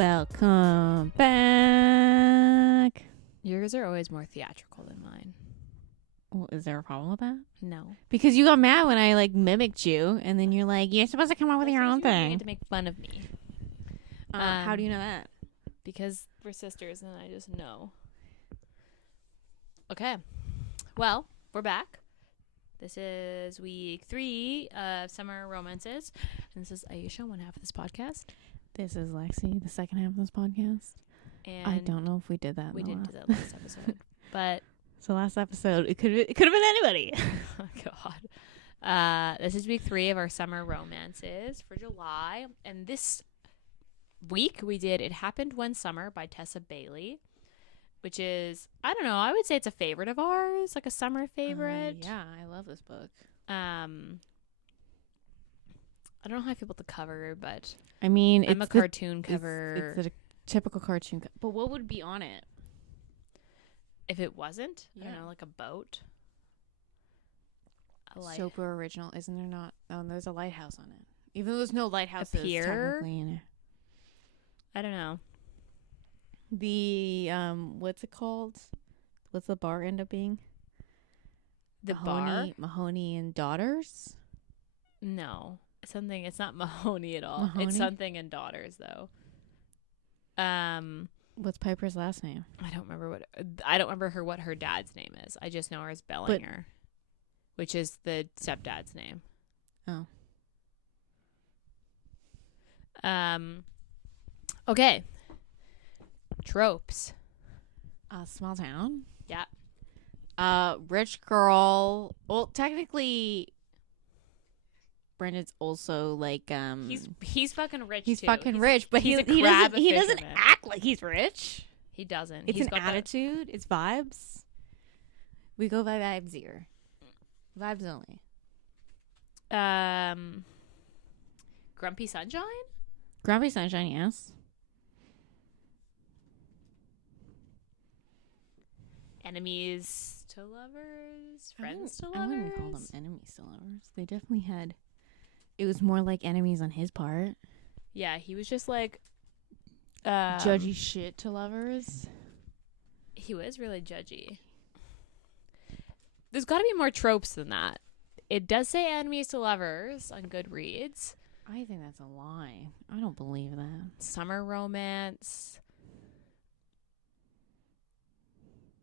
Welcome back. Yours are always more theatrical than mine. Well, is there a problem with that? No. Because you got mad when I mimicked you, and then you're like, "You're supposed to come up with your own thing." To make fun of me. How do you know that? Because we're sisters, and I just know. Okay. Well, we're back. This is week 3 of Summer Romances. And this is Ayesha, one half of this podcast. This is Lexi, the second half of this podcast. And I don't know if we did that. We didn't do that last episode. But so last episode, it could have been anybody. oh God. This is week 3 of our Summer Romances for July. And this week we did It Happened One Summer by Tessa Bailey, which is, I don't know, I would say it's a favorite of ours, like a summer favorite. Yeah, I love this book. I don't know how I feel about the cover, but I mean, I'm a cartoon cover. It's a typical cartoon. But what would be on it? If it wasn't, Yeah. I don't know, like a boat. Super original, isn't there not? Oh, there's a lighthouse on it. Even though there's no lighthouse pier? technically in it. I don't know. The what's it called? What's the bar end up being? The bar? Mahoney and Daughters? No. It's not Mahoney at all. Mahoney? It's something and Daughters though. What's Piper's last name? I don't remember what her dad's name is. I just know her as Bellinger, which is the stepdad's name. Oh. Okay. Tropes. Small town. Yeah. Rich girl. Well, technically, Brendan's also like He's fucking rich. He's too. fucking rich, but he's he a crab doesn't fisherman. act like he's rich. He doesn't. It's He's an got attitude. It's vibes. We go by vibes here. Vibes only. Grumpy Sunshine. Grumpy Sunshine, yes. Enemies to lovers. Friends to lovers. I wouldn't call them enemies to lovers. They definitely had. It was more like enemies on his part. Yeah, he was just like judgy shit to lovers. He was really judgy. There's got to be more tropes than that. It does say enemies to lovers on Goodreads. I think that's a lie. I don't believe that. Summer romance.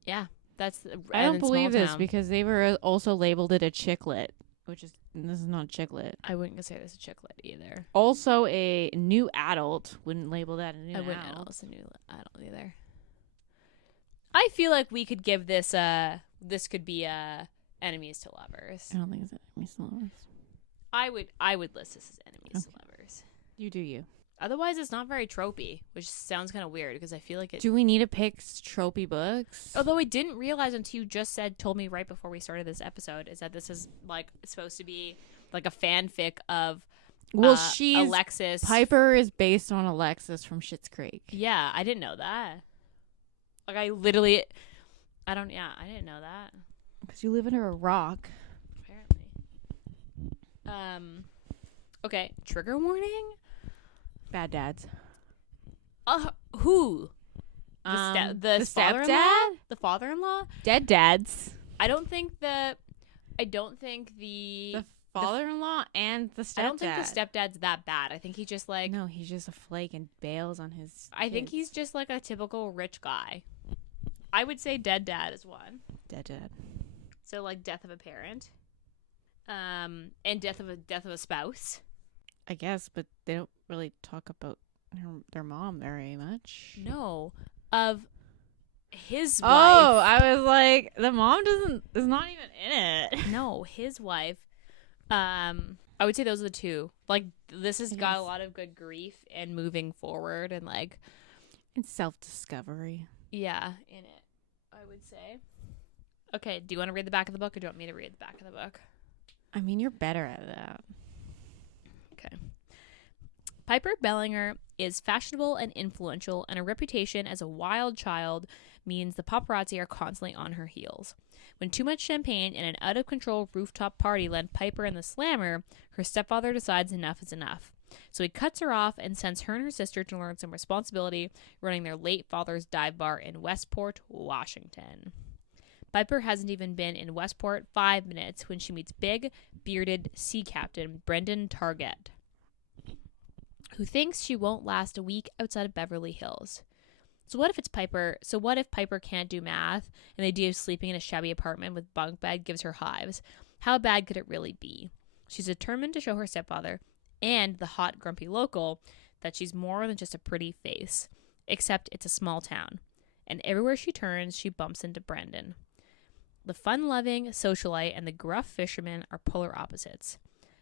Yeah, I don't believe this because they were also labeled it a chicklet, which is this is not a chicklet. I wouldn't say this a chicklet either. Also, a new adult wouldn't label that a new I adult. wouldn't label this a new adult either. I feel like we could give this this could be enemies to lovers. I don't think it's enemies to lovers. I would list this as enemies to lovers. You do you. Otherwise, it's not very tropey, which sounds kind of weird because I feel like it. Do we need to pick tropey books? Although I didn't realize until you just told me right before we started this episode, is that this is like supposed to be like a fanfic of. Well, she's Alexis. Piper is based on Alexis from Schitt's Creek. Yeah, I didn't know that. Like I literally, I didn't know that. Because you live under a rock. Apparently. Okay, trigger warning. Bad dads. Who? The stepdad? The father-in-law? Dead dads. I don't think the father-in-law and the stepdad. I don't think the stepdad's that bad. I think he just like no, he's just a flake and bails on his. I think he's just like a typical rich guy. I would say dead dad is one. Dead dad. So like death of a parent, and death of a spouse. I guess, but they don't really talk about their mom very much. No, of his wife. Oh, I was like, the mom is not even in it. No, his wife. I would say those are the two. Like this has got a lot of good grief and moving forward and like and self-discovery. Yeah, in it, I would say. Okay, do you want to read the back of the book or do you want me to read the back of the book? I mean, you're better at that. Okay. Piper Bellinger is fashionable and influential, and her reputation as a wild child means the paparazzi are constantly on her heels. When too much champagne and an out-of-control rooftop party led Piper and the Slammer, her stepfather decides enough is enough. So he cuts her off and sends her and her sister to learn some responsibility running their late father's dive bar in Westport, Washington. Piper hasn't even been in Westport 5 minutes when she meets big, bearded sea captain Brendan Target, who thinks she won't last a week outside of Beverly Hills. So what if Piper can't do math and the idea of sleeping in a shabby apartment with bunk bed gives her hives? How bad could it really be? She's determined to show her stepfather and the hot, grumpy local that she's more than just a pretty face, except it's a small town. And everywhere she turns, she bumps into Brendan. The fun-loving socialite and the gruff fisherman are polar opposites,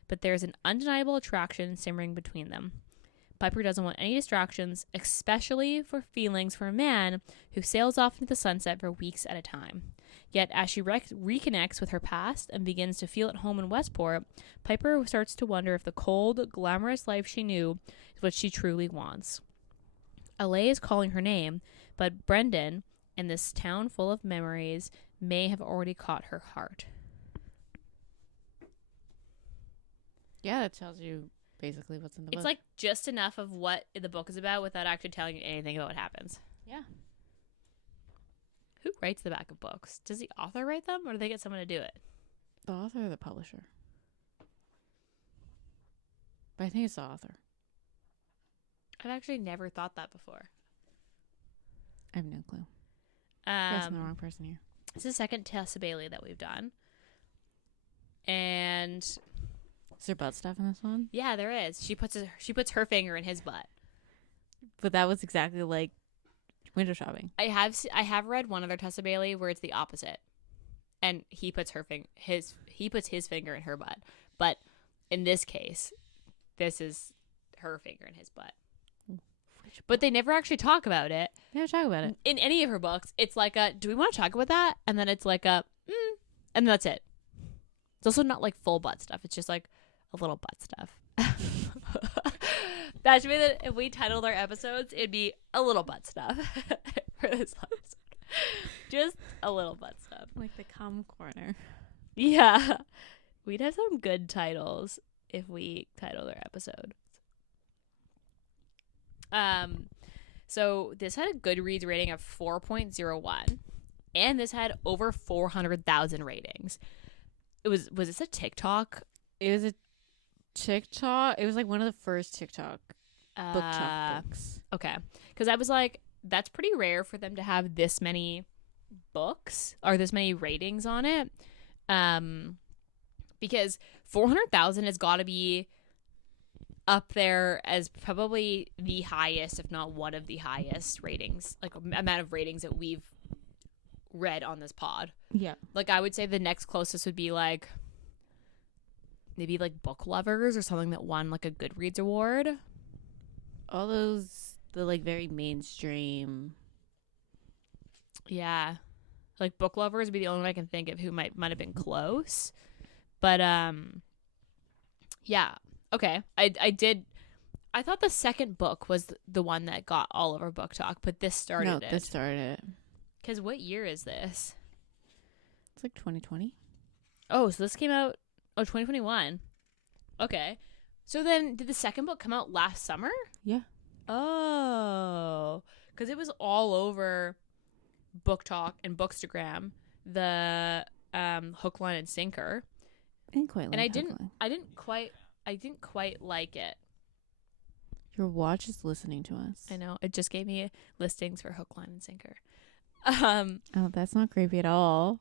but there's an undeniable attraction simmering between them. Piper doesn't want any distractions, especially for feelings for a man who sails off into the sunset for weeks at a time. Yet, as she reconnects with her past and begins to feel at home in Westport, Piper starts to wonder if the cold, glamorous life she knew is what she truly wants. LA is calling her name, but Brendan, in this town full of memories, may have already caught her heart. Yeah, that tells you basically what's in the book. It's like just enough of what the book is about without actually telling you anything about what happens. Yeah. Who writes the back of books? Does the author write them, or do they get someone to do it? The author or the publisher? But I think it's the author. I've actually never thought that before. I have no clue. I'm the wrong person here. It's the second Tessa Bailey that we've done. And is there butt stuff in this one? Yeah, there is. She puts her finger in his butt. But that was exactly like window shopping. I have read one other Tessa Bailey where it's the opposite, and he puts his finger in her butt. But in this case, this is her finger in his butt. But they never actually talk about it. They never talk about it in any of her books. It's like a, do we want to talk about that? And then it's like a, and that's it. It's also not like full butt stuff. It's just like a little butt stuff. That should be that if we titled our episodes, it'd be a little butt stuff for this episode. Just a little butt stuff. Like the cum corner. Yeah. We'd have some good titles if we titled our episode. So this had a Goodreads rating of 4.01, and this had over 400,000 ratings. Was this a TikTok? It was a TikTok. It was like one of the first TikTok book talk books. Okay, because I was like, that's pretty rare for them to have this many books or this many ratings on it. Because 400,000 has got to be up there as probably the highest, if not one of the highest ratings, like amount of ratings that we've read on this pod. Yeah. Like I would say the next closest would be like maybe like Book Lovers or something that won like a Goodreads award. All those, the like very mainstream. Yeah. Like Book Lovers would be the only one I can think of who might have been close. But yeah. Okay. I thought the second book was the one that got all over Book Talk, but this started it. This started it. Because what year is this? It's like 2020. Oh, so this came out 2021. Okay. So then did the second book come out last summer? Yeah. Oh. Because it was all over Book Talk and Bookstagram, the hook, line, and sinker. I didn't quite like it. I didn't quite like it. Your watch is listening to us. I know. It just gave me listings for hook, line, and sinker. Oh, that's not creepy at all.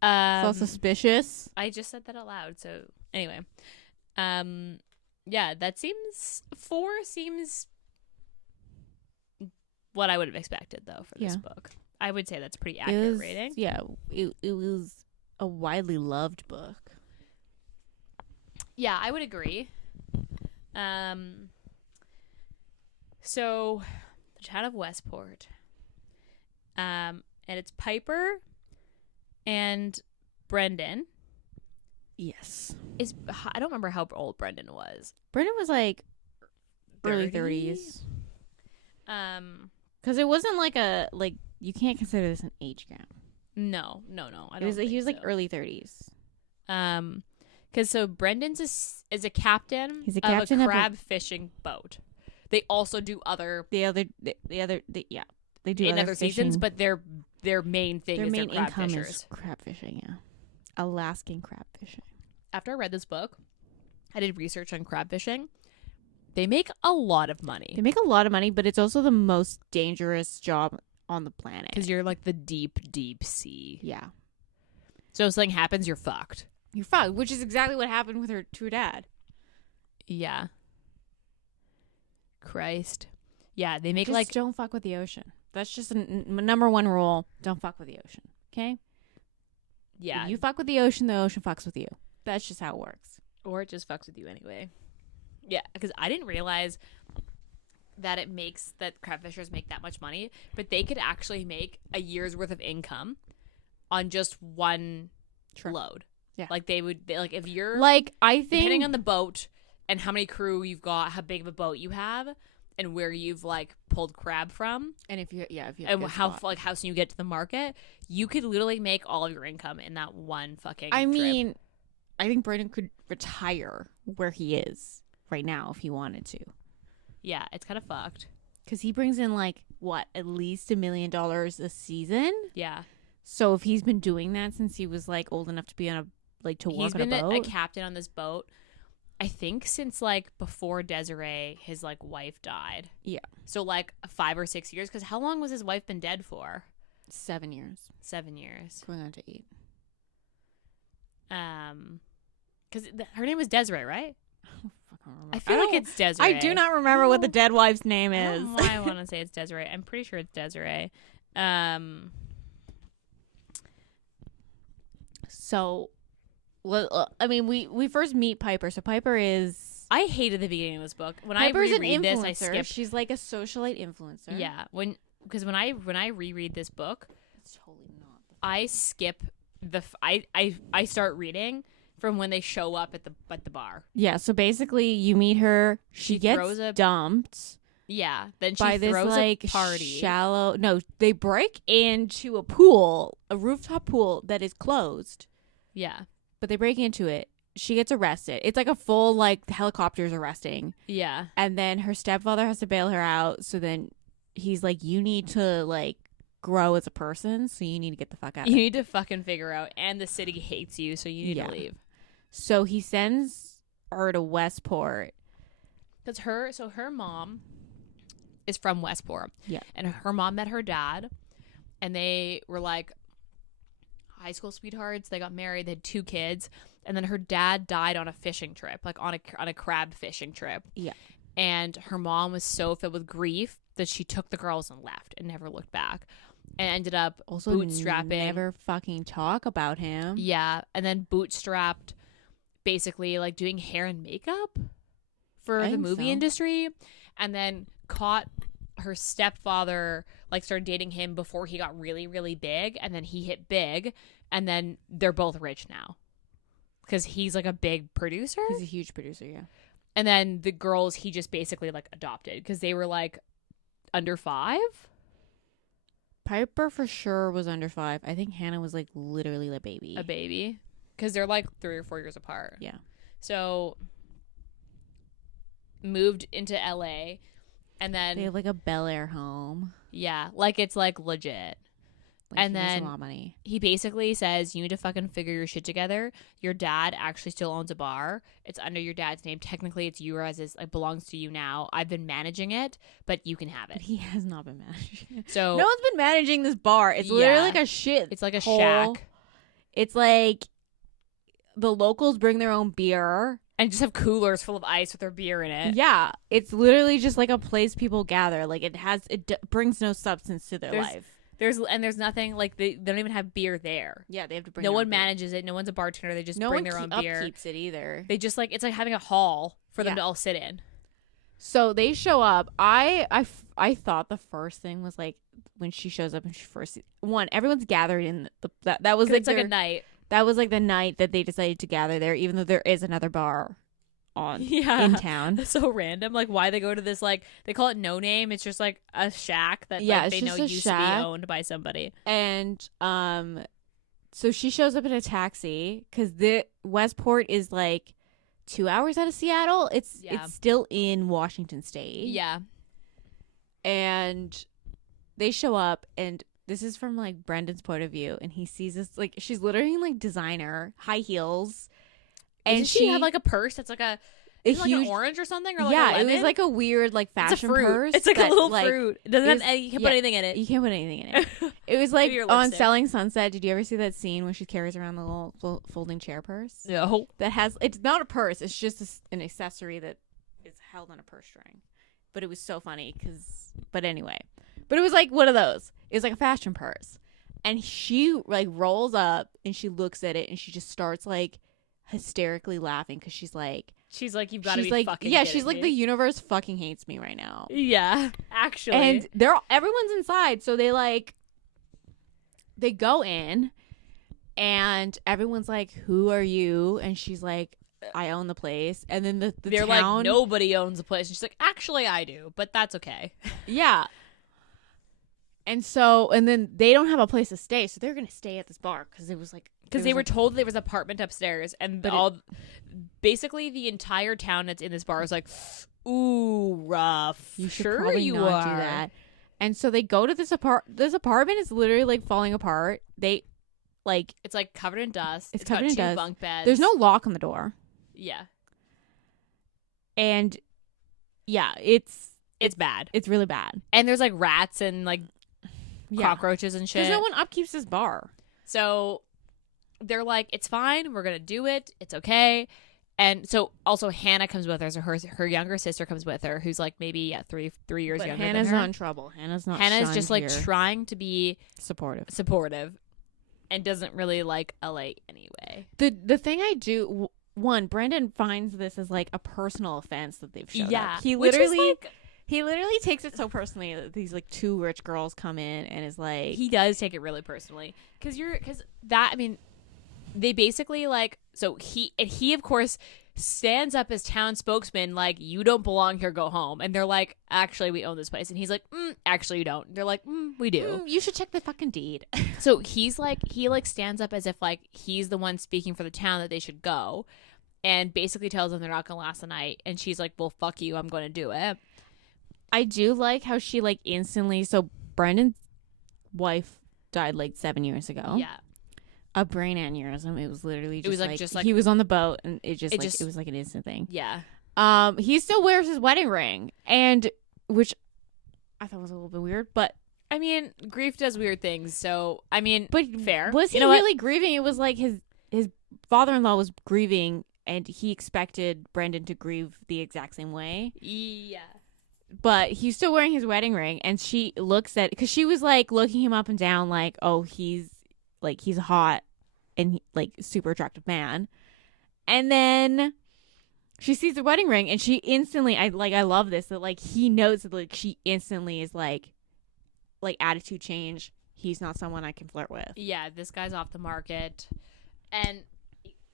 It's all suspicious. I just said that out loud. So anyway, yeah, that seems 4 seems what I would have expected though for this book. I would say that's pretty accurate rating. Yeah, it was a widely loved book. Yeah, I would agree. So the town of Westport. And it's Piper and Brendan. Yes. I don't remember how old Brendan was. Brendan was like early 30s. Because it wasn't like you can't consider this an age gap. No. I don't. He was like early 30s. Because so Brendan's is a captain. He's a captain of a crab fishing boat. They also do other they do in other seasons, but their main thing their is main their crab income fishers. is crab fishing. Yeah, Alaskan crab fishing. After I read this book, I did research on crab fishing. They make a lot of money. They make a lot of money, but it's also the most dangerous job on the planet because you're like the deep sea. Yeah. So if something happens, you're fucked. You're fucked, which is exactly what happened with her to her dad. Yeah. Christ. Yeah, they make just don't fuck with the ocean. That's just a number one rule. Don't fuck with the ocean. Okay? Yeah. If you fuck with the ocean fucks with you. That's just how it works. Or it just fucks with you anyway. Yeah, because I didn't realize that that crab fishers make that much money, but they could actually make a year's worth of income on just one load. Yeah. Like if you're I think depending on the boat and how many crew you've got, how big of a boat you have, and where you've pulled crab from, and if you and how soon you get to the market, you could literally make all of your income in that one fucking trip. mean, I think Brandon could retire where he is right now if he wanted to. Yeah, it's kind of fucked. Because he brings in at least $1 million a season. Yeah. So if he's been doing that since he was old enough to be on to work on a boat. He's been a captain on this boat, I think since before Desiree, his wife died. Yeah. So 5 or 6 years. Because how long was his wife been dead for? 7 years. 7 years. Going on to 8. Because her name was Desiree, right? I feel like it's Desiree. I do not remember what the dead wife's name is. I want to say it's Desiree. I'm pretty sure it's Desiree. So, I mean, we first meet Piper. So Piper is. I hated the beginning of this book. When Piper's I reread an this, influencer. I skipped. She's like a socialite influencer. Yeah, because when I reread this book, it's totally not. I skip I start reading from when they show up at the bar. Yeah, so basically you meet her, she gets dumped. Yeah, then she by throws this a party. They break into a rooftop pool that is closed. Yeah. But they break into it. She gets arrested. It's a full helicopters arresting. Yeah. And then her stepfather has to bail her out, so then he's you need to grow as a person, so you need to get the fuck out. You need to fucking figure out, and the city hates you, so you need to leave. So he sends her to Westport. Because her mom is from Westport. Yeah. And her mom met her dad, and they were high school sweethearts. They got married. They had 2 kids, and then her dad died on a fishing trip, on a crab fishing trip. Yeah. And her mom was so filled with grief that she took the girls and left and never looked back, and ended up also bootstrapping. Never fucking talk about him. Yeah, and then bootstrapped, basically doing hair and makeup for the movie industry, and then caught her stepfather started dating him before he got really, really big, and then he hit big, and then they're both rich now because he's a big producer. He's a huge producer, yeah. And then the girls he just basically adopted because they were under 5. Piper for sure was under 5. I think Hannah was literally a baby because they're 3 or 4 years apart. Yeah. So moved into LA, and then they have a Bel Air home. Yeah, it's legit. And then a lot of money. He basically says, you need to fucking figure your shit together. Your dad actually still owns a bar. It's under your dad's name. Technically, it's yours. It belongs to you now. I've been managing it, but you can have it. But he has not been managing it. So no one's been managing this bar. It's literally a shit. It's a hole. shack. It's the locals bring their own beer. And just have coolers full of ice with their beer in it. Yeah. It's literally just a place people gather. It brings no substance to their life. There's nothing they don't even have beer there. Yeah, they have to bring. No one manages it. No one's a bartender. They just bring their own beer. No one keeps it either. They just it's having a hall for them to all sit in. So they show up. I thought the first thing was when she shows up and she first everyone's gathered in that was it's a night. That was the night that they decided to gather there, even though there is another bar in town. So random. Why they go to this they call it No Name. It's just a shack that they know used to be owned by somebody. And so she shows up in a taxi because the Westport is like 2 hours out of Seattle. It's still in Washington State. Yeah. And they show up, and this is from like Brendan's point of view, and he sees this like she's literally in like designer high heels, and does she have like a purse that's like a huge, like an orange or something, or like a lemon? It was like a weird like fashion purse. It's like a little like, fruit. It doesn't have you can't put anything in it. You can't put anything in it. It was like on Selling Sunset. Did you ever see that scene where she carries around the little folding chair purse? No. That has, it's not a purse. It's just an accessory that is held on a purse string. But it was so funny but anyway. But it was like one of those. It was like a fashion purse. And she like rolls up and she looks at it and she just starts like hysterically laughing because she's like, you've got to be like, fucking yeah, she's like, me. the universe fucking hates me right now. Yeah, actually. And everyone's inside, so they go in and everyone's like, who are you? And she's like, I own the place. And then they're like, nobody owns the place. And she's like, actually I do, but that's okay. Yeah. And then they don't have a place to stay, so they're gonna stay at this bar because it was like they were told there was an apartment upstairs, and basically the entire town that's in this bar is like, ooh, rough. You should probably not do that. And so they go to this apartment. This apartment is literally like falling apart. It's like covered in dust. It's covered in got 2 dust. bunk beds. There's no lock on the door. Yeah. And yeah, it's bad. It's really bad. And there's like rats and like cockroaches and shit. Because no one upkeeps this bar. So they're like, it's fine. We're going to do it. It's okay. And so also Hannah comes with her. So her younger sister comes with her, who's like maybe 3 years younger Hannah's than her. not in trouble. Hannah's just like trying to be supportive and doesn't really like LA anyway. The thing I do, Brendan finds this as like a personal offense that they've showed up. He literally takes it so personally that these like 2 rich girls come in and is like, he does take it really personally they basically like, so he of course stands up as town spokesman like, you don't belong here, go home. And they're like, actually we own this place. And he's like, actually you don't. And they're like, we do. You should check the fucking deed. So he stands up as if like he's the one speaking for the town that they should go, and basically tells them they're not gonna last the night. And she's like, well, fuck you, I'm gonna do it. I do like how she like instantly, so Brendan's wife died like 7 years ago. Yeah. A brain aneurysm. It was literally just, just like he was on the boat and it was like an instant thing. Yeah. He still wears his wedding ring, and which I thought was a little bit weird, but I mean, grief does weird things. So I mean, but fair. Was he really grieving? It was like his father-in-law was grieving, and he expected Brendan to grieve the exact same way. Yeah. But he's still wearing his wedding ring, and she looks at, because she was like looking him up and down, like, oh, he's hot and like super attractive man. And then she sees the wedding ring, and she instantly, I love this, that like he knows that like she instantly is like attitude change. He's not someone I can flirt with. Yeah, this guy's off the market, and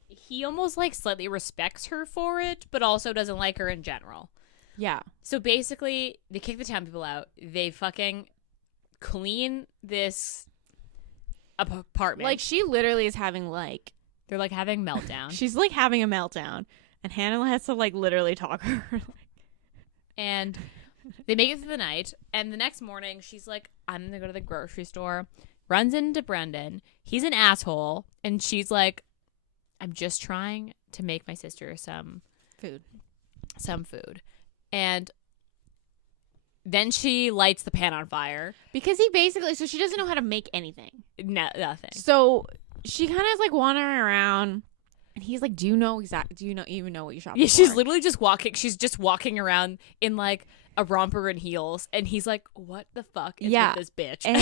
he almost like slightly respects her for it, but also doesn't like her in general. Yeah. So basically, they kick the town people out. They fucking clean this apartment. Like, she literally is having like, they're like having meltdown. She's like having a meltdown, and Hannah has to like literally talk her. And they make it through the night, and the next morning she's like, I'm gonna go to the grocery store. Runs into Brendan. He's an asshole, and she's like, I'm just trying to make my sister some food. And then she lights the pan on fire. Because he basically, so she doesn't know how to make anything. Nothing. So she kind of is like wandering around, and he's like, do you even know what you're shopping for? She's literally just walking. She's just walking around in like a romper and heels. And he's like, what the fuck is with this bitch? And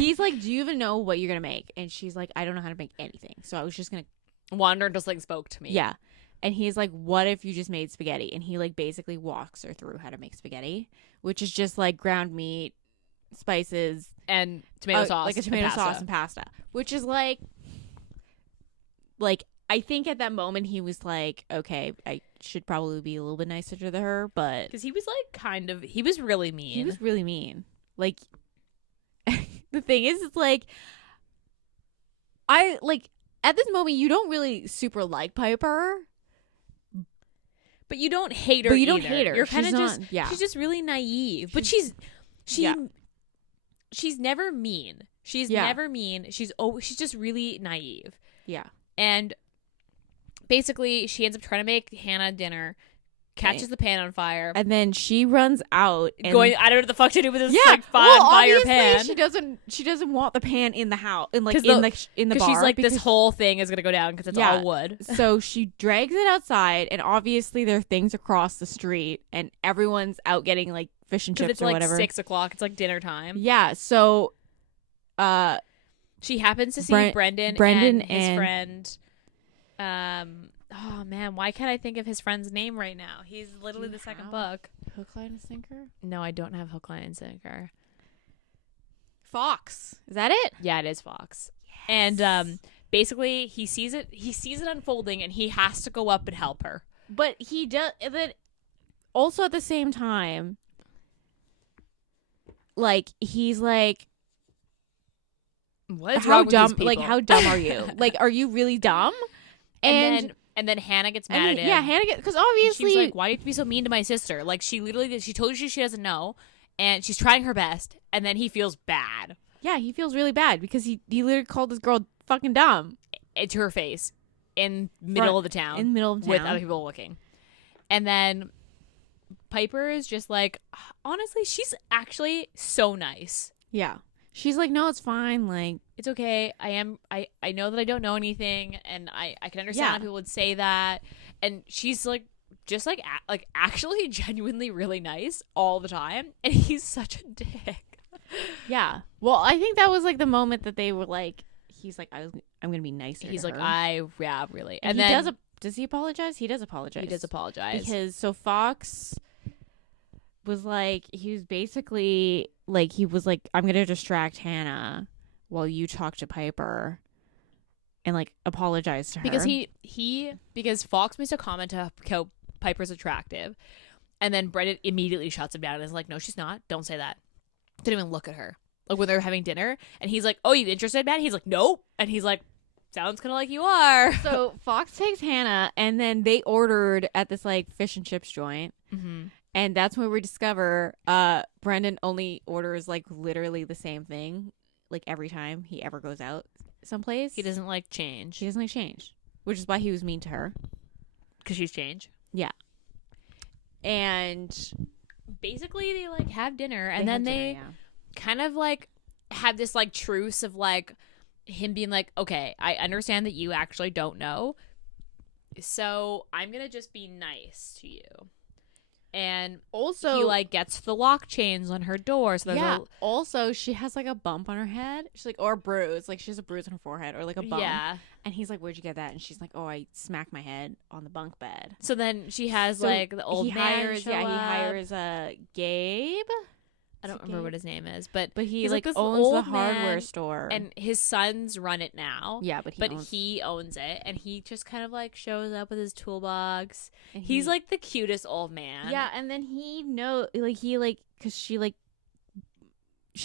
he's like, do you even know what you're going to make? And she's like, I don't know how to make anything. So I was just going to wander and just like spoke to me. Yeah. And he's like, what if you just made spaghetti? And he like basically walks her through how to make spaghetti, which is just like ground meat, spices, and tomato sauce. Like a tomato sauce and pasta. Which is like I think at that moment he was like, okay, I should probably be a little bit nicer to her, but because he was like he was really mean. He was really mean. Like the thing is, it's like I like at this moment you don't really super like Piper, but you don't hate her. But you don't either. hate her. You're kind of just yeah. She's just really naive. But she's never mean. She's never mean. She's just really naive. Yeah. And basically, she ends up trying to make Hannah dinner. Catches the pan on fire, and then she runs out, and going. I don't know what the fuck to do with this like fire pan. She doesn't want the pan in the house, in the bar. She's like, this whole thing is gonna go down because it's all wood. So she drags it outside, and obviously there are things across the street, and everyone's out getting like fish and chips it's or like whatever. 6 o'clock. It's like dinner time. Yeah. So, she happens to see Brendan and his friend. Oh man, why can't I think of his friend's name right now? He's literally the second book. Hook, line, and sinker? No, I don't have hook, line, and sinker. Fox. Is that it? Yeah, it is Fox. Yes. And basically he sees it unfolding, and he has to go up and help her. But he does. But also at the same time, like he's like, what is wrong with these people? Like, how dumb are you? Like, are you really dumb? And then Hannah gets mad at him. Yeah, Hannah gets, because obviously she's like, why do you have to be so mean to my sister? Like, she told you she doesn't know, and she's trying her best, and then he feels bad. Yeah, he feels really bad because he literally called this girl fucking dumb to her face in middle of the town, with other people looking. And then Piper is just like, honestly, she's actually so nice. Yeah. She's like, no, it's fine. Like, it's okay. I know that I don't know anything, and I can understand how people would say that. And she's like, just like actually genuinely really nice all the time. And he's such a dick. Yeah. Well, I think that was like the moment that they were like, he's like, I'm gonna be nicer. He's to like, her. Really. And then does he apologize? He does apologize. He does apologize because Fox was like, he was basically like, he was like, I'm gonna distract Hannah while you talk to Piper and like apologize to her, because Fox makes a comment to how Piper's attractive, and then Brendan immediately shuts him down and is like, no, she's not, don't say that, didn't even look at her, like when they're having dinner, and he's like, oh, you interested, man? He's like, nope. And he's like, sounds kind of like you are. So Fox takes Hannah, and then they ordered at this like fish and chips joint. Mm-hmm. And that's when we discover Brendan only orders like literally the same thing like every time he ever goes out someplace. He doesn't like change. He doesn't like change, which is why he was mean to her. Because she's change. Yeah. And basically they like have dinner, and then they kind of like have this like truce of like him being like, okay, I understand that you actually don't know, so I'm gonna just be nice to you. And also, he like gets the lock chains on her door. So there's also she has like a bump on her head. She's like, or a bruise. Like she has a bruise on her forehead, or like a bump. Yeah. And he's like, where'd you get that? And she's like, oh, I smacked my head on the bunk bed. So then she has like the old man. He hires Gabe. I don't remember what his name is, but he like owns the hardware store, and his sons run it now. Yeah, but he owns it, and he just kind of like shows up with his toolbox. And he's like the cutest old man. Yeah, and then because she's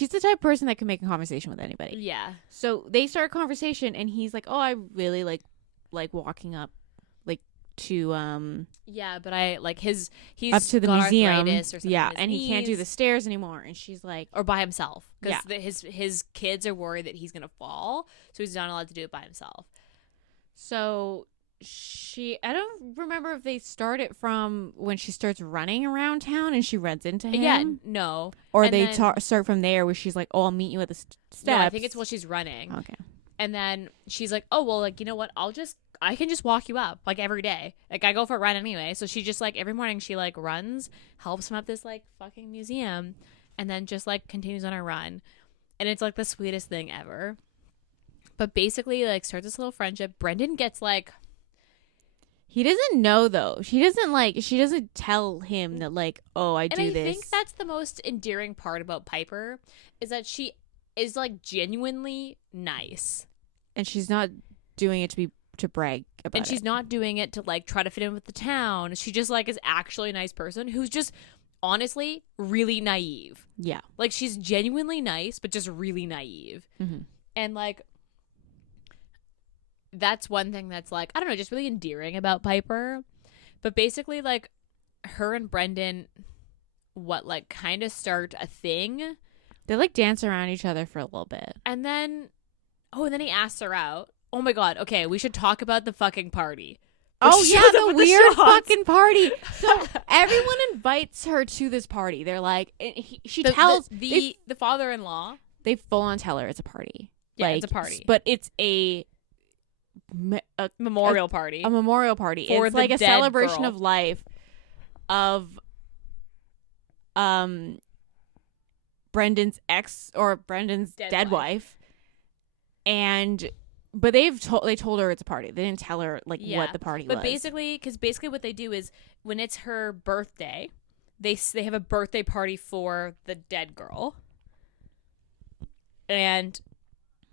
the type of person that can make a conversation with anybody. Yeah. So they start a conversation, and he's like, "Oh, I really like walking up to but I like he's up to the museum or something, and he can't do the stairs anymore." And she's like, or by himself, because his kids are worried that he's gonna fall, so he's not allowed to do it by himself. So I don't remember if they start it from when she starts running around town and she runs into him. Yeah, no. Or and start from there where she's like, "Oh, I'll meet you at the steps." No, I think it's while she's running. Okay. And then she's like, "Oh, well, like, you know what? I can just walk you up like every day. Like I go for a run anyway." So she just like every morning she like runs, helps him up this like fucking museum, and then just like continues on her run. And it's like the sweetest thing ever. But basically like starts this little friendship. Brendan gets like, he doesn't know though. She doesn't tell him that like, "Oh, I do this." And I think that's the most endearing part about Piper, is that she is like genuinely nice. And she's not doing it to brag about it. And she's not doing it to like try to fit in with the town. She just like is actually a nice person who's just honestly really naive. Yeah. Like she's genuinely nice, but just really naive. Mm-hmm. And like, that's one thing that's like, I don't know, just really endearing about Piper. But basically, like, her and Brendan, like, kind of start a thing. They, like, dance around each other for a little bit. And then he asks her out. Oh my God. Okay, we should talk about the fucking party. Oh, yeah, the weird fucking party. So everyone invites her to this party. They're like, she tells the father-in-law. They full on tell her it's a party. Yeah, like, it's a party. But it's a memorial party. A memorial party. For it's like a dead celebration girl. of life of Brendan's dead wife. But they told her it's a party. They didn't tell her what the party was. But basically what they do is when it's her birthday, they have a birthday party for the dead girl. And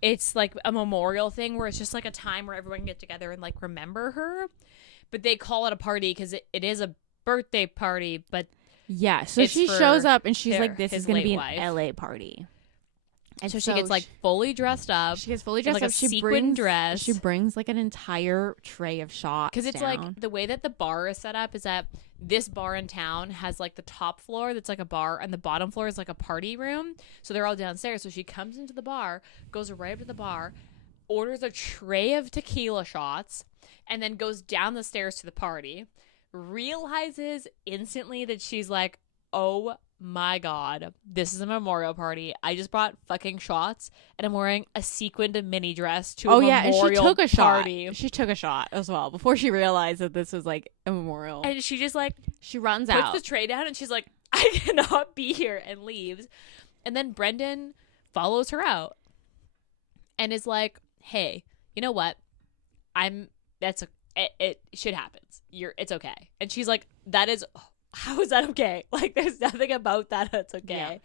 it's like a memorial thing where it's just like a time where everyone can get together and like remember her. But they call it a party because it is a birthday party. But yeah, so she shows up and she's like, this is going to be an LA party. And so she gets like fully dressed up. She gets fully dressed like up. A sequin dress. She brings like an entire tray of shots. Because it's like the way that the bar is set up is that this bar in town has like the top floor that's like a bar and the bottom floor is like a party room. So they're all downstairs. So she comes into the bar, goes right up to the bar, orders a tray of tequila shots, and then goes down the stairs to the party. Realizes instantly that she's like, oh my God, this is a memorial party. I just brought fucking shots and I'm wearing a sequined mini dress to a memorial and she took a party. Shot. She took a shot as well before she realized that this was like a memorial. And she just like, she runs puts out, the tray down and she's like, I cannot be here, and leaves. And then Brendan follows her out and is like, hey, you know what? It shit happens. It's okay. And she's like, how is that okay? Like, there's nothing about that that's okay. Yeah.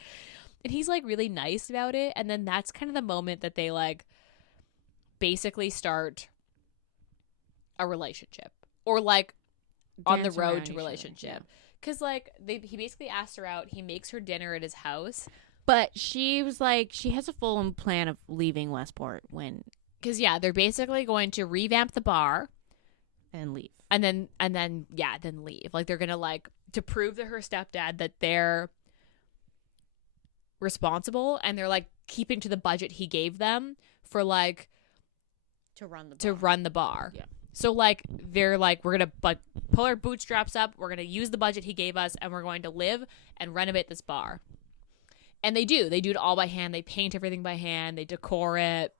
And he's like really nice about it. And then that's kind of the moment that they like basically start a relationship or like on the road to relationship. Because like he basically asked her out. He makes her dinner at his house. But she was like, she has a full plan of leaving Westport when. Because yeah, they're basically going to revamp the bar. And leave. And then leave. Like they're gonna like to prove to her stepdad that they're responsible and they're like keeping to the budget he gave them for like to run the bar. Yeah. So like they're like, we're gonna pull our bootstraps up, we're gonna use the budget he gave us, and we're going to live and renovate this bar. And they do it all by hand. They paint everything by hand, they decor it.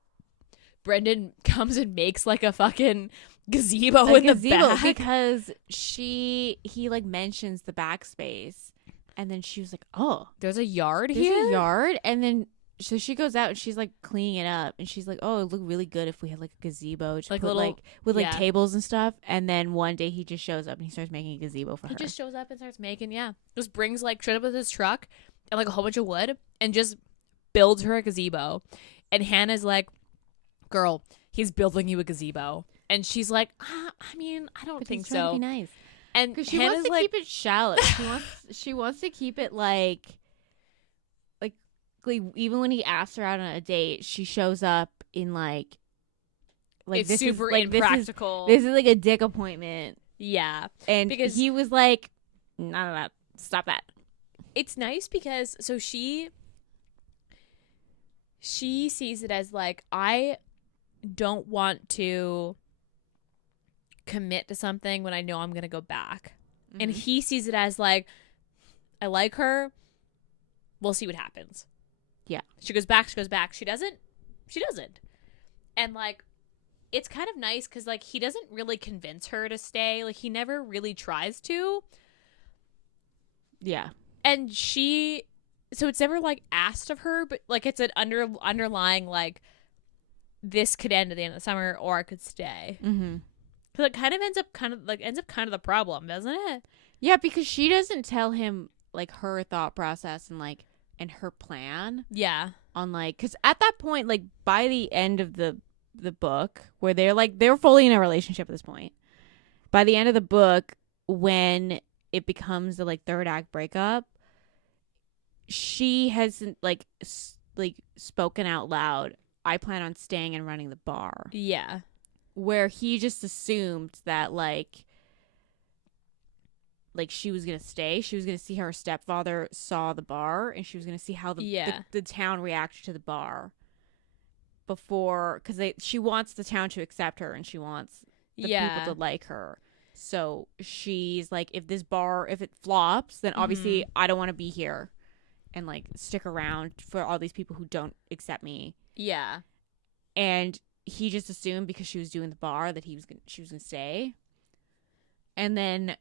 Brendan comes and makes like a fucking gazebo in the back because he like mentions the backspace, and then she was like, oh, there's a yard here, and then so she goes out and she's like cleaning it up, and she's like, oh, it would look really good if we had like a gazebo, just like put, little like with like tables and stuff. And then one day he just shows up and he starts making a gazebo for her. He just shows up and starts making just brings like straight up with his truck and like a whole bunch of wood and just builds her a gazebo. And Hannah's like, girl, he's building you a gazebo. And she's like, I mean, I don't think so. To be nice. And because she wants to keep it shallow. She wants to keep it like even when he asks her out on a date, she shows up in like it's this super is, like, impractical. This is like a dick appointment. Yeah, and because he was like, no, stop that. It's nice because so she sees it as like, I don't want to commit to something when I know I'm going to go back. Mm-hmm. And he sees it as like, I like her. We'll see what happens. Yeah. She goes back. She doesn't. And like, it's kind of nice because like, he doesn't really convince her to stay. Like, he never really tries to. Yeah. And so it's never like asked of her, but like it's an underlying like, this could end at the end of the summer or I could stay. Mm-hmm. Because it kind of ends up the problem, doesn't it? Yeah, because she doesn't tell him like her thought process and her plan. Yeah. On like, because at that point, like by the end of the book, where they're fully in a relationship at this point. By the end of the book, when it becomes the like third act breakup, she hasn't like spoken out loud, I plan on staying and running the bar. Yeah. where he just assumed that like she was gonna stay. She was gonna see how her stepfather saw the bar, and she was gonna see how the town reacted to the bar before, because she wants the town to accept her, and she wants the people to like her. So she's like, if it flops, then obviously I don't want to be here and like stick around for all these people who don't accept me. Yeah. And he just assumed because she was doing the bar that she was gonna stay. And then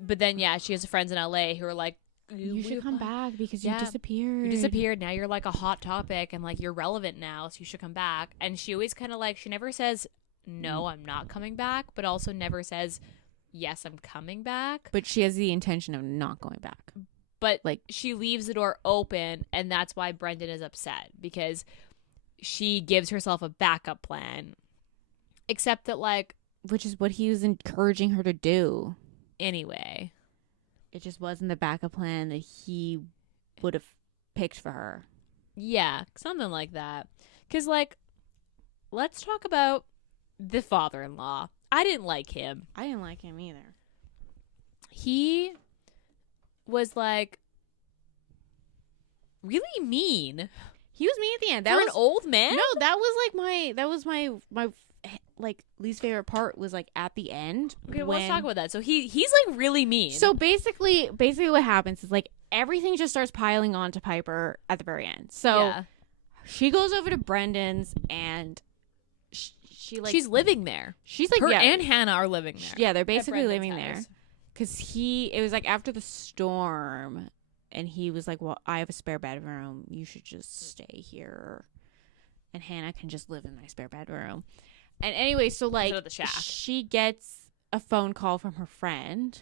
but then she has friends in LA who are like, you should come back because you disappeared. You disappeared. Now you're like a hot topic and like you're relevant now, so you should come back. And she always kind of like, she never says no, I'm not coming back, but also never says yes, I'm coming back. But she has the intention of not going back. But like she leaves the door open, and that's why Brendan is upset, because she gives herself a backup plan. Except that like, which is what he was encouraging her to do. Anyway, it just wasn't the backup plan that he would have picked for her. Yeah, something like that. Because like, let's talk about the father-in-law. I didn't like him. I didn't like him either. He was like really mean. He was mean at the end. That was an old man. No, that was my like least favorite part was like at the end. Okay, well, let's talk about that. So he's like really mean. So basically what happens is like everything just starts piling on to Piper at the very end. So she goes over to Brendan's, and she's living there. She's like, her and Hannah are living there. Yeah, they're basically living there. Because it was like after the storm, and he was like, well, I have a spare bedroom. You should just stay here. And Hannah can just live in my spare bedroom. And anyway, so like, she gets a phone call from her friend.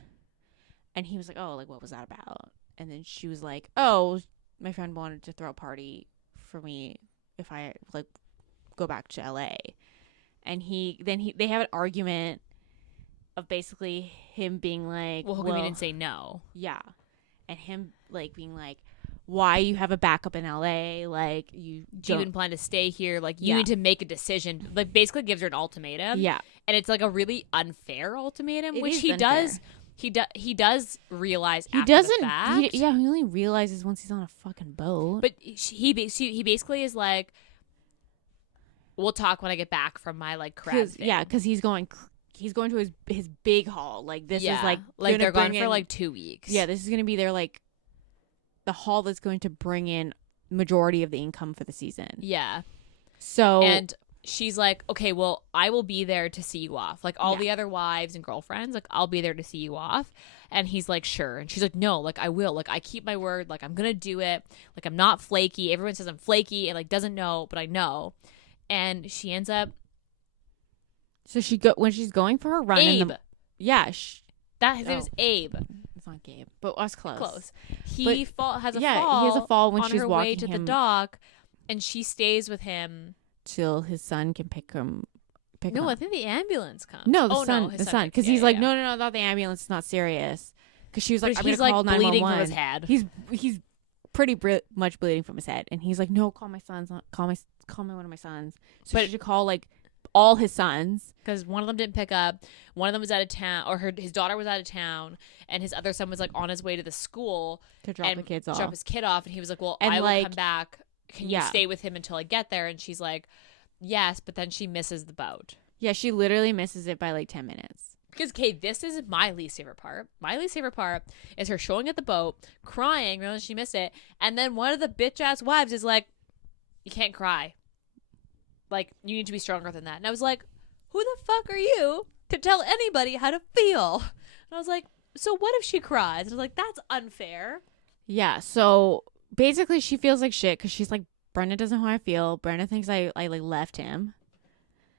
And he was like, oh, like, what was that about? And then she was like, oh, my friend wanted to throw a party for me if I like go back to LA. And they have an argument of basically him being like, well, you didn't say no. Yeah. And him like being like, why you have a backup in LA? Like, do you even plan to stay here? Like, you need to make a decision. Like, basically gives her an ultimatum. Yeah. And it's like a really unfair ultimatum, which he unfair. does. He does realize he after doesn't, the fact. He only realizes once he's on a fucking boat. But he basically is like, we'll talk when I get back from my like crab thing. Yeah, because he's going to his big haul. Like, this is like they're gone for like 2 weeks. Yeah, this is gonna be their like the haul that's going to bring in majority of the income for the season. Yeah. So, and she's like, okay, well, I will be there to see you off. Like all the other wives and girlfriends, like I'll be there to see you off. And he's like, sure. And she's like, no, like I will. Like I keep my word. Like I'm gonna do it. Like I'm not flaky. Everyone says I'm flaky and like doesn't know, but I know. And she ends up. So when she's going for her run. Abe. His name was Abe. It's not Gabe, but us close. He has a fall. He has a fall when on she's her walking way to the dock, and she stays with him till his son can pick him. I think the ambulance comes. No, the son, because he's like, no, not the ambulance. It's not serious. Because she was like, he's like bleeding from his head. He's pretty much bleeding from his head, and he's like, no, call my sons, call me one of my sons. So she should call like all his sons, because one of them didn't pick up. One of them was out of town, or his daughter was out of town, and his other son was like on his way to the school to drop the kids off. Drop his kid off, and he was like, well, I will come back. Can you stay with him until I get there? And she's like, yes, but then she misses the boat. Yeah, she literally misses it by like 10 minutes. Because, this is my least favorite part. My least favorite part is her showing at the boat, crying, realizing she missed it, and then one of the bitch-ass wives is like, you can't cry. Like, you need to be stronger than that. And I was like, who the fuck are you to tell anybody how to feel? And I was like, so what if she cries? And I was like, that's unfair. Yeah, so basically she feels like shit because she's like, Brenda doesn't know how I feel. Brenda thinks I like left him.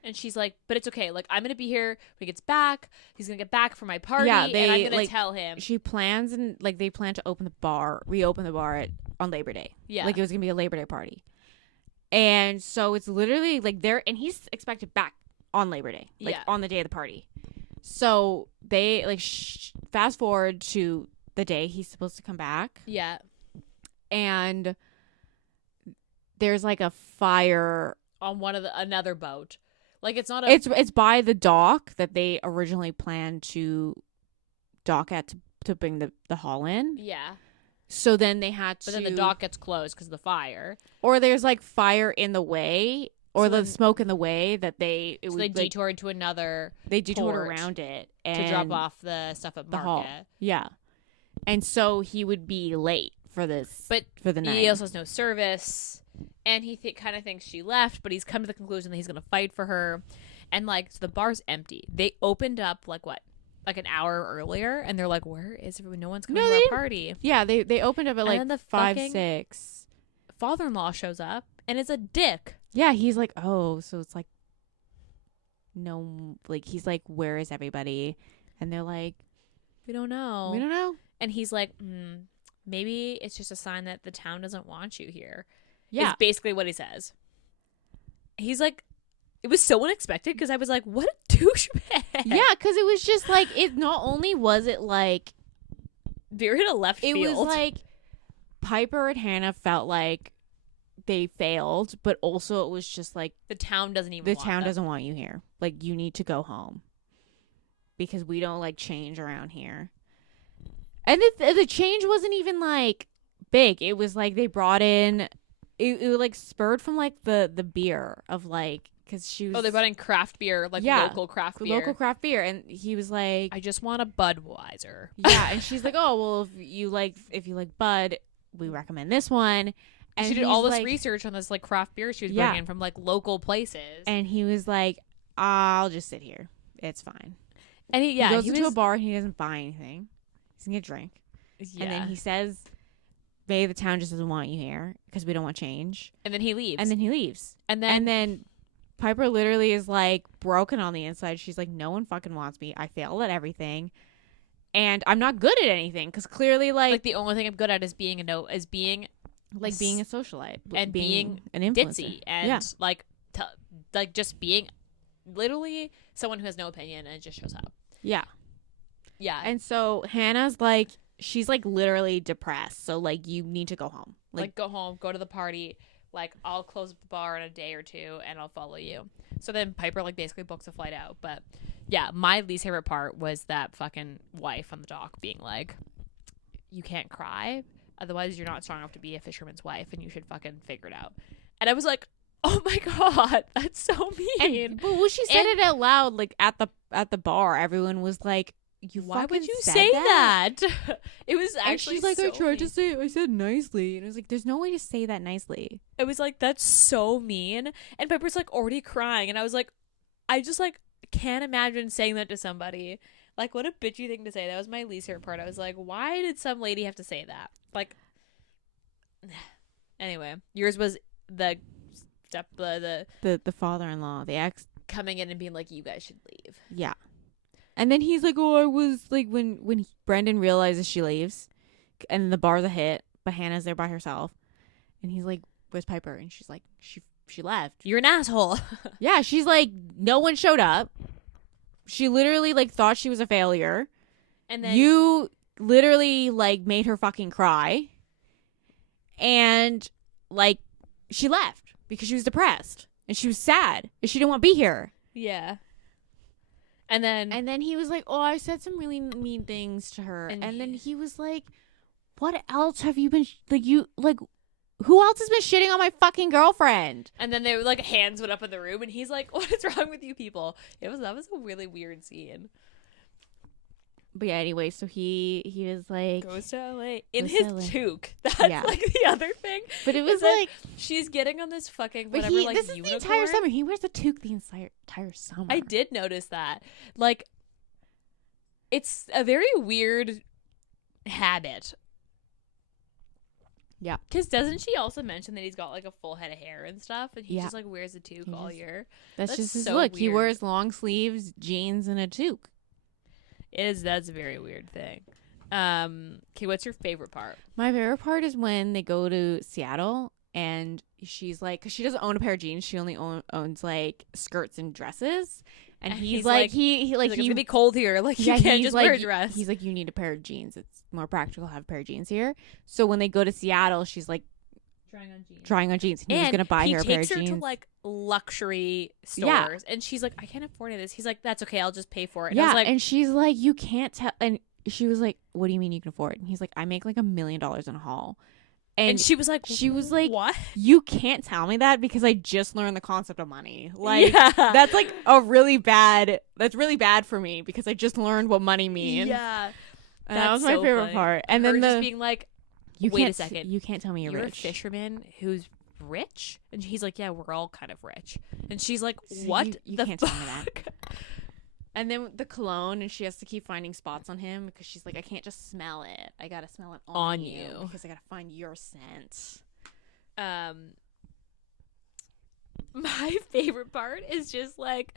And she's like, but it's okay. Like, I'm going to be here when he gets back. He's going to get back for my party. Yeah, and I'm going to tell him. She plans and like they plan to reopen the bar on Labor Day. Yeah. Like it was going to be a Labor Day party. And so it's literally like and he's expected back on Labor Day, like on the day of the party. So they like fast forward to the day he's supposed to come back. Yeah. And there's like a fire on another boat. Like it's not a. It's by the dock that they originally planned to dock at to bring the haul in. Yeah. So then they had to. But then the dock gets closed because of the fire. Or there's like fire in the way, or So the then- smoke in the way that they. So they detoured to another. They detoured port around it and to drop off the stuff at the market. haul. Yeah, and so he would be late for this. But for the night, he also has no service, and he kind of thinks she left, but he's come to the conclusion that he's going to fight for her, and like so the bar's empty. They opened up like an hour earlier, and they're like, "Where is everyone? No one's coming to our party." Yeah, they opened up at And like then the 5, fucking 6. Father-in-law shows up and is a dick. Yeah, he's like, oh, so it's like, no, like he's like, where is everybody? And they're like, We don't know. we don't know. And he's like, maybe it's just a sign that the town doesn't want you here. Yeah, Is basically what he says. He's like, it was so unexpected because I was like, what a douchebag. yeah, because it was just like it. Not only was it like Very to left it field. was like Piper and Hannah felt like they failed, but also it was just like the town doesn't even the want town them. doesn't want you here. Like you need to go home because we don't like change around here. And the change wasn't even like big. It was like they brought in. It was like spurred from like the beer of like because she was. Oh, they brought in craft beer, like local craft beer. Local craft beer, and he was like, I just want a Budweiser. yeah, and she's like, oh well, if you like Bud, we recommend this one. And she did all he's this like- research on this like craft beer she was Yeah. bringing from like local places. and he was like, I'll just sit here. It's fine. And he He goes he into was, a bar and he doesn't buy anything. He's gonna get a drink, and then he says, maybe the town just doesn't want you here because we don't want change. and then he leaves. And then he leaves. and And then Piper literally is like broken on the inside. She's like, no one fucking wants me. I failed at everything. And I'm not good at anything because clearly like the only thing I'm good at is being being being a socialite and being an influencer. ditzy and Yeah. like just being literally someone who has no opinion and just shows up. Yeah. Yeah. And so Hannah's like, she's like literally depressed. So like, you need to go home. Like go home, go to the party. Like I'll close up the bar in a day or two and I'll follow you. So then Piper like basically books a flight out. But yeah, my least favorite part was that fucking wife on the dock being like, you can't cry. Otherwise you're not strong enough to be a fisherman's wife and you should fucking figure it out. And I was like, oh my God, that's so mean. but when she said it out loud, like at the bar, everyone was like, Why fucking would you said say that? It was And actually she's like, so I tried mean. to say it. I said nicely. And I was like, there's no way to say that nicely. It was like, that's so mean. And Piper's like already crying. And I was like, I just like can't imagine saying that to somebody. Like, what a bitchy thing to say. That was my least favorite part. I was like, why did some lady have to say that? Like, anyway, yours was the father-in-law, the ex. coming in and being like, you guys should leave. Yeah. And then he's like, oh, I was like, when Brendan realizes she leaves and the bar's a hit, but Hannah's there by herself. And he's like, where's Piper? And she's like, she left. You're an asshole. Yeah. She's like, no one showed up. She literally like thought she was a failure. And then You literally like made her fucking cry. And like, she left because she was depressed and she was sad and she didn't want to be here. yeah. And then he was like, oh, I said some really mean things to her. And And then he was like, what else have you been, who else has been shitting on my fucking girlfriend? And then they were like hands went up in the room and he's like, what is wrong with you people? That was a really weird scene. But yeah, anyway, so he was like, Goes to LA in Goes his to LA. toque. That's Yeah. like the other thing. but it was Is that like, she's getting on this fucking but whatever like this is unicorn. the entire summer. He wears the toque the entire summer. I did notice that. Like, it's a very weird habit. Yeah. Because doesn't she also mention that he's got like a full head of hair and stuff, and he Yeah. just like wears a toque He all just- year? That's That's just his so look. He weird. wears long sleeves, jeans, and a toque. That's a very weird thing. Okay, what's your favorite part? My favorite part is when they go to Seattle and she's like, because she doesn't own a pair of jeans, she only owns like skirts and dresses. And he's like, he's like, it's gonna be cold here. Like, you can't he's just like, wear a dress. He's like, you need a pair of jeans. It's more practical to have a pair of jeans here. So when they go to Seattle, she's like, trying on jeans. And he was going to buy her a pair of jeans. He takes her to like luxury stores and she's like, I can't afford this. He's like, that's okay. I'll just pay for it. And I was like, and she's like, you can't tell. And she was like, what do you mean you can afford it? And he's like, I make like $1 million in a haul. And she was like, what? You can't tell me that because I just learned the concept of money. Like, that's like that's really bad for me because I just learned what money means. Yeah. And that was my favorite part. And then just being like, wait a second. You can't tell me you're rich. A fisherman who's rich? And he's like, yeah, we're all kind of rich. And she's like, what? You can't tell me that. And then the cologne, and she has to keep finding spots on him because she's like, I can't just smell it. I gotta smell it on you because I gotta find your scent. My favorite part is just like,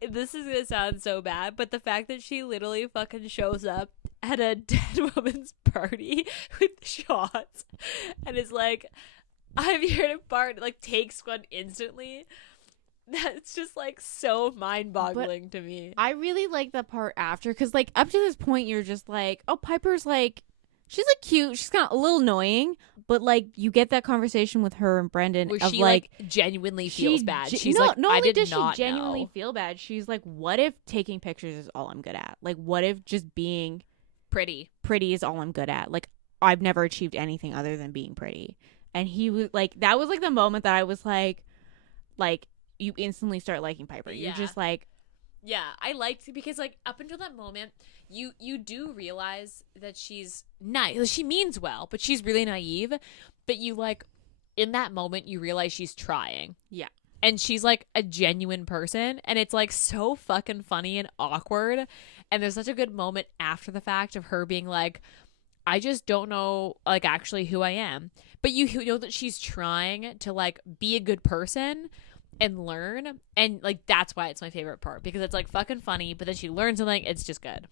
this is gonna sound so bad, but the fact that she literally fucking shows up at a dead woman's party with shots and is like, I'm here to party, like takes one instantly. That's just like so mind-boggling to me. I really like the part after because like up to this point you're just like, oh, Piper's like, she's like cute, she's kind of a little annoying, but like you get that conversation with her and Brendan where of she like genuinely feels bad. She's like, not I only did does not she genuinely know. feel bad, she's like, what if taking pictures is all I'm good at? Like what if just being pretty is all I'm good at? Like I've never achieved anything other than being pretty. And he was like, that was like the moment that I was like you instantly start liking Piper. Yeah. You're just like, yeah, I liked it because like up until that moment, you do realize that she's nice. She means well, but she's really naive. But you like in that moment you realize she's trying. Yeah. And she's like a genuine person, and it's like so fucking funny and awkward. And there's such a good moment after the fact of her being like, I just don't know like actually who I am. But you know that she's trying to like be a good person and learn, and like that's why it's my favorite part because it's like fucking funny, but then she learns something. It's just good.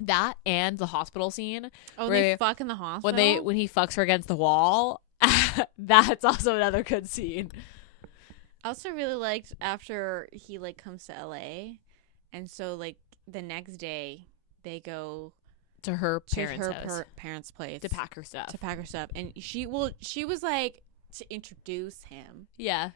That and the hospital scene. Oh, they fuck in the hospital when he fucks her against the wall. That's also another good scene. I also really liked after he like comes to LA, and so like the next day they go to her parents' place to pack her stuff. And she was like to introduce him. Yeah.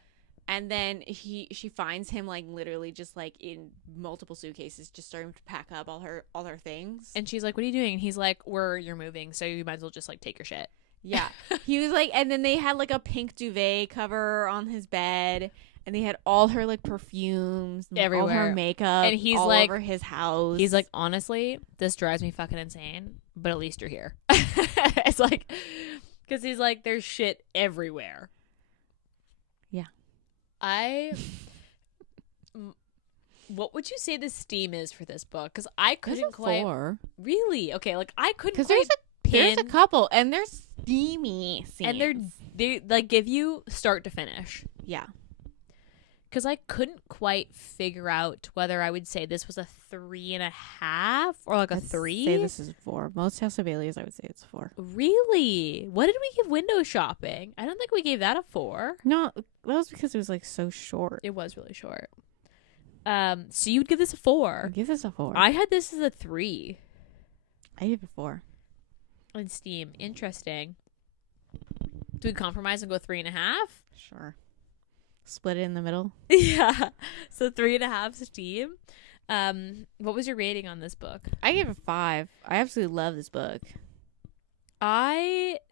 And then she finds him like literally just like in multiple suitcases, just starting to pack up all her things. And she's like, "What are you doing?" And he's like, "You're moving, so you might as well just like take your shit." Yeah. He was like, and then they had like a pink duvet cover on his bed, and they had all her like perfumes, and, everywhere, all her makeup, and he's all like, over his house. He's like, honestly, this drives me fucking insane, but at least you're here. It's like, because he's like, there's shit everywhere. Yeah. What would you say the steam is for this book? Because I couldn't quite. 4. Really? Okay, like I couldn't. Because there's a couple, and they're steamy scenes. And they like give you start to finish. Yeah. Because I couldn't quite figure out whether I would say this was a 3.5 or like a 3. Say this is 4. Most Tessa Baileys, I would say it's 4. Really? What did we give Window Shopping? I don't think we gave that a 4. No, that was because it was like so short. It was really short. So you would give this a 4. I'd give this a 4. I had this as a 3. I give it a 4. On Steam. Interesting. Do we compromise and go 3.5? Sure. Split it in the middle. Yeah. So 3.5 Steam. What was your rating on this book? I gave it 5. I absolutely love this book.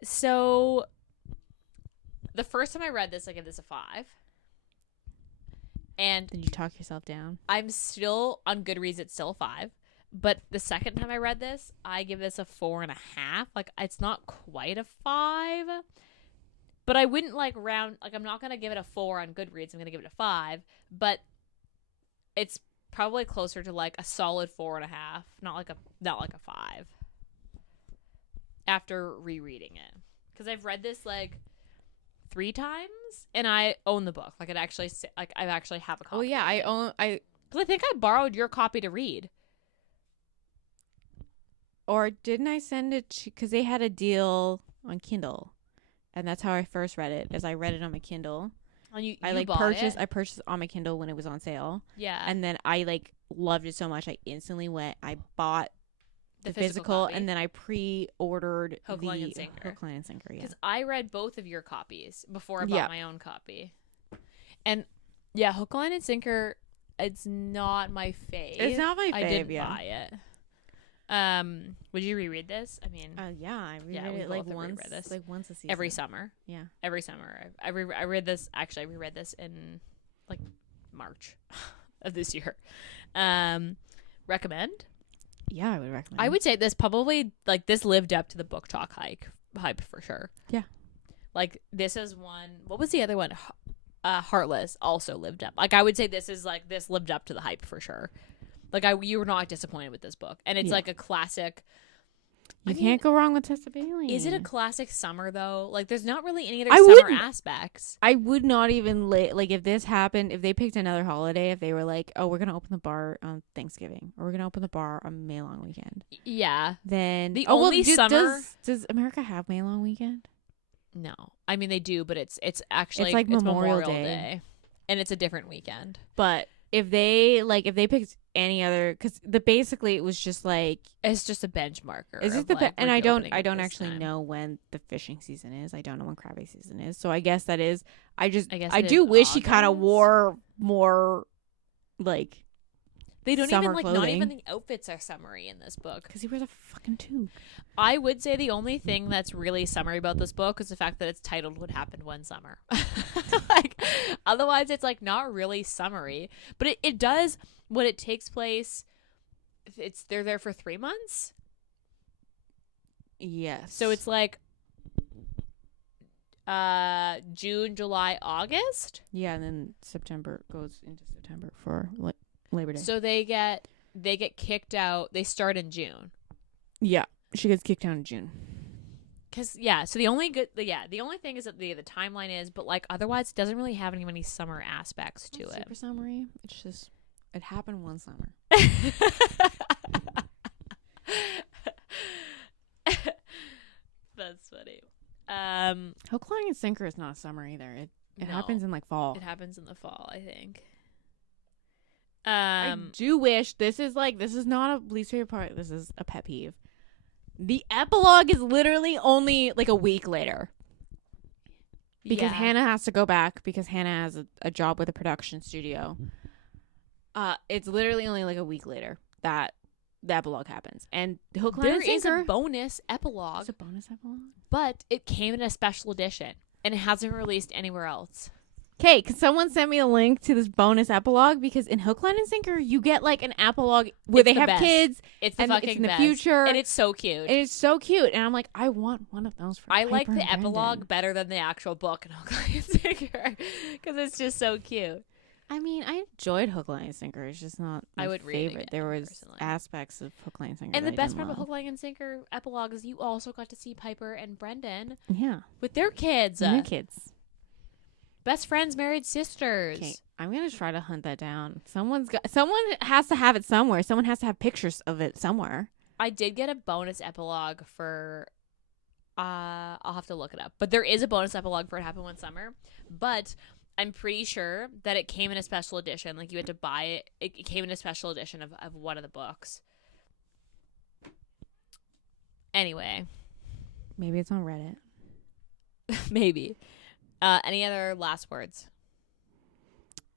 So the first time I read this, I gave this a 5. And then you talk yourself down. I'm still on Goodreads, it's still a 5. But the second time I read this, I give this a 4.5. Like, it's not quite a 5. But I wouldn't like round, like I'm not going to give it a 4 on Goodreads. I'm going to give it a 5. But it's probably closer to like a solid 4.5. Not like a 5. After rereading it. Because I've read this like 3 times and I own the book. Like I actually have a copy. Oh yeah, because I think I borrowed your copy to read. Or didn't I send it to, because they had a deal on Kindle. And that's how I first read it, as I read it on my Kindle. And I purchased it on my Kindle when it was on sale. Yeah. And then I like loved it so much I instantly went, I bought the physical, copy. and then I pre-ordered Hook, the Line, and Sinker. Hook, Line, and Sinker. Yeah, Because I read both of your copies before I bought Yeah. my own copy. And yeah, Hook, Line, and Sinker, it's not my fave. it's not my fave. I didn't yeah. buy it. Would you reread this? I mean, Yeah, I reread we it like both have once, reread this. like once a season. every summer. Yeah. Every summer. I reread this. Actually, I reread this in like March of this year. Recommend? Yeah, I would recommend. I would say this probably, like, this lived up to the book talk hype for sure. Yeah. Like, this is one. What was the other one? Heartless also lived up. Like, I would say this lived up to the hype for sure. Like, you were not disappointed with this book, and it's like a classic. You can't go wrong with Tessa Bailey. Is it a classic summer though? Like, there's not really any other I summer wouldn't- aspects. I would not even like if this happened. If they picked another holiday, if they were like, "Oh, we're gonna open the bar on Thanksgiving, or we're gonna open the bar on May long weekend," Yeah. then The only summer. does America have May long weekend? No, I mean they do, but it's actually It's like Memorial Memorial Day. Day, and it's a different weekend. But if they picked any other, because basically it was just like It's just a benchmarker. is of, it the like, and we're I don't opening at this actually time. know when the fishing season is. I don't know when crabbing season is. So I guess that is. I guess it do is wish he kind of August. wore more like They don't summer even like. Not clothing. even the outfits are summery in this book. because he wears a fucking tube. I would say the only thing that's really summery about this book is the fact that it's titled "What Happened One Summer." Like, otherwise, it's like not really summery, but it does when it takes place. They're there for 3 months, Yes. so it's like June, July, August. yeah, and then September goes into September for Labor Day. So they get kicked out. They start in June. Yeah, she gets kicked out in June. So the only thing is that the timeline is, but like otherwise it doesn't really have any many summer aspects to it. Super summery. It's just it happened one summer. That's funny. Hook, Line, and Sinker is not a summer either. It No. happens in like fall. It happens in the fall, I think. I do wish this is not a least favorite part. This is a pet peeve. The epilogue is literally only like a week later because Hannah has to go back because Hannah has a job with a production studio. It's literally only like a week later that the epilogue happens, and Hook, Line, there and Sinker is a bonus epilogue, is a bonus epilogue. but it came in a special edition and it hasn't released anywhere else. Okay, can someone send me a link to this bonus epilogue? Because in Hook, Line, and Sinker, you get like an epilogue where It's they the have best. kids. It's the And fucking it's in the best. future. and it's so cute. And it's so cute. And I'm like, I want one of those for I like Piper the and epilogue Brendan. better than the actual book in Hook, Line, and Sinker because it's just so cute. I mean, I enjoyed Hook, Line, and Sinker. It's just not my I would read it favorite. again, There was personally. aspects of Hook, Line, and Sinker And that the I best didn't part about love. Hook, Line, and Sinker epilogue is you also got to see Piper and Brendan Yeah. with their kids. New kids. Best friends, married sisters. Okay, I'm going to try to hunt that down. Someone has to have it somewhere. Someone has to have pictures of it somewhere. I did get a bonus epilogue for I'll have to look it up. But there is a bonus epilogue for It Happened One Summer. But I'm pretty sure that it came in a special edition. Like you had to buy it. It came in a special edition of one of the books. Anyway. Maybe it's on Reddit. Maybe. Any other last words?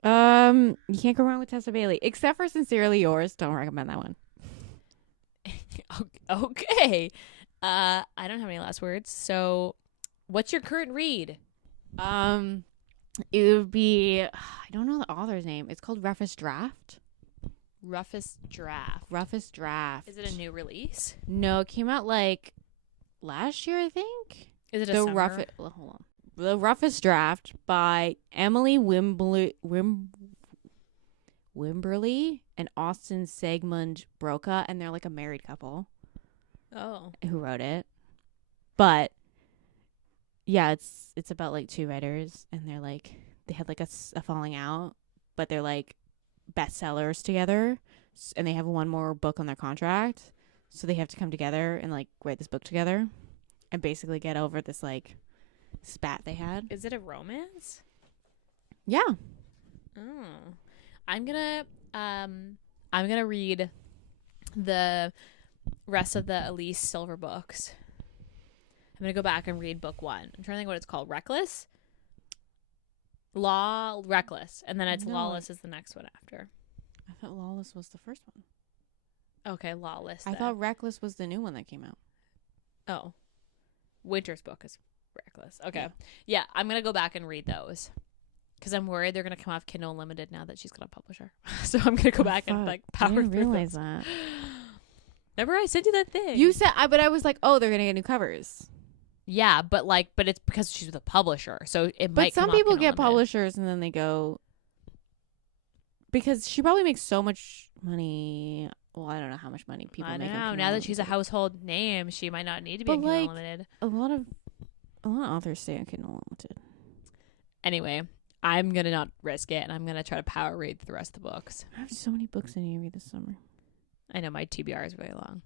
You can't go wrong with Tessa Bailey. Except for Sincerely Yours. Don't recommend that one. Okay. I don't have any last words. So, what's your current read? It would be, I don't know the author's name. It's called Roughest Draft. Roughest Draft. Roughest Draft. Is it a new release? No, it came out like last year, I think. Is it a The summer? Hold on. The Roughest Draft by Emily Wimberly and Austin Segmund Broca, and they're like a married couple Oh. who wrote it. But yeah, it's about like two writers, and they're like they had like a falling out, but they're like bestsellers together, and they have one more book on their contract, so they have to come together and like write this book together, and basically get over this like spat they had. Is it a romance? Yeah. Oh. I'm gonna read the rest of the Elise Silver books. I'm going to go back and read book 1. I'm trying to think what it's called. Reckless? Reckless. And then it's Lawless is the next one after. I thought Lawless was the first one. Okay, Lawless. I thought Reckless was the new one that came out. Oh. Winter's book is Reckless. Okay. Yeah, I'm going to go back and read those. Because I'm worried they're going to come off Kindle Unlimited now that she's going to publish her. So I'm going to go back and like power through. I didn't realize that. Remember I sent you that thing? You said, but I was like, oh, they're going to get new covers. Yeah, but it's because she's with a publisher. So it might come But some off people Kindle get Unlimited. publishers and then they go, because she probably makes so much money. Well, I don't know how much money people make. I know. Now that she's a household name, she might not need to be But in Kindle Unlimited. A lot of authors stay on Kindle Unlimited. Anyway, I'm going to not risk it, and I'm going to try to power read the rest of the books. I have so many books I need to read this summer. I know my TBR is very long.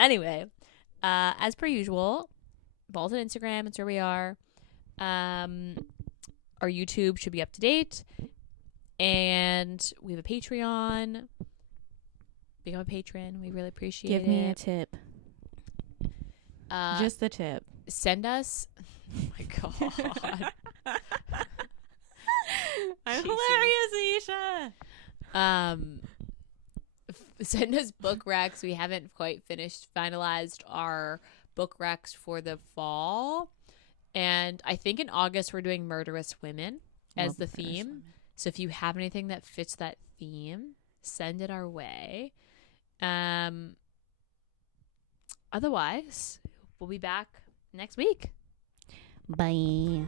Anyway, as per usual, Balls on Instagram, it's where we are. Our YouTube should be up to date. And we have a Patreon. Become a patron. We really appreciate it. Give me a tip. Just the tip. Send us. Oh my God. I'm hilarious, Ayesha. Send us book recs. We haven't quite finalized our book recs for the fall. And I think in August we're doing murderous women as the theme. So if you have anything that fits that theme, send it our way. Otherwise, we'll be back next week. Bye.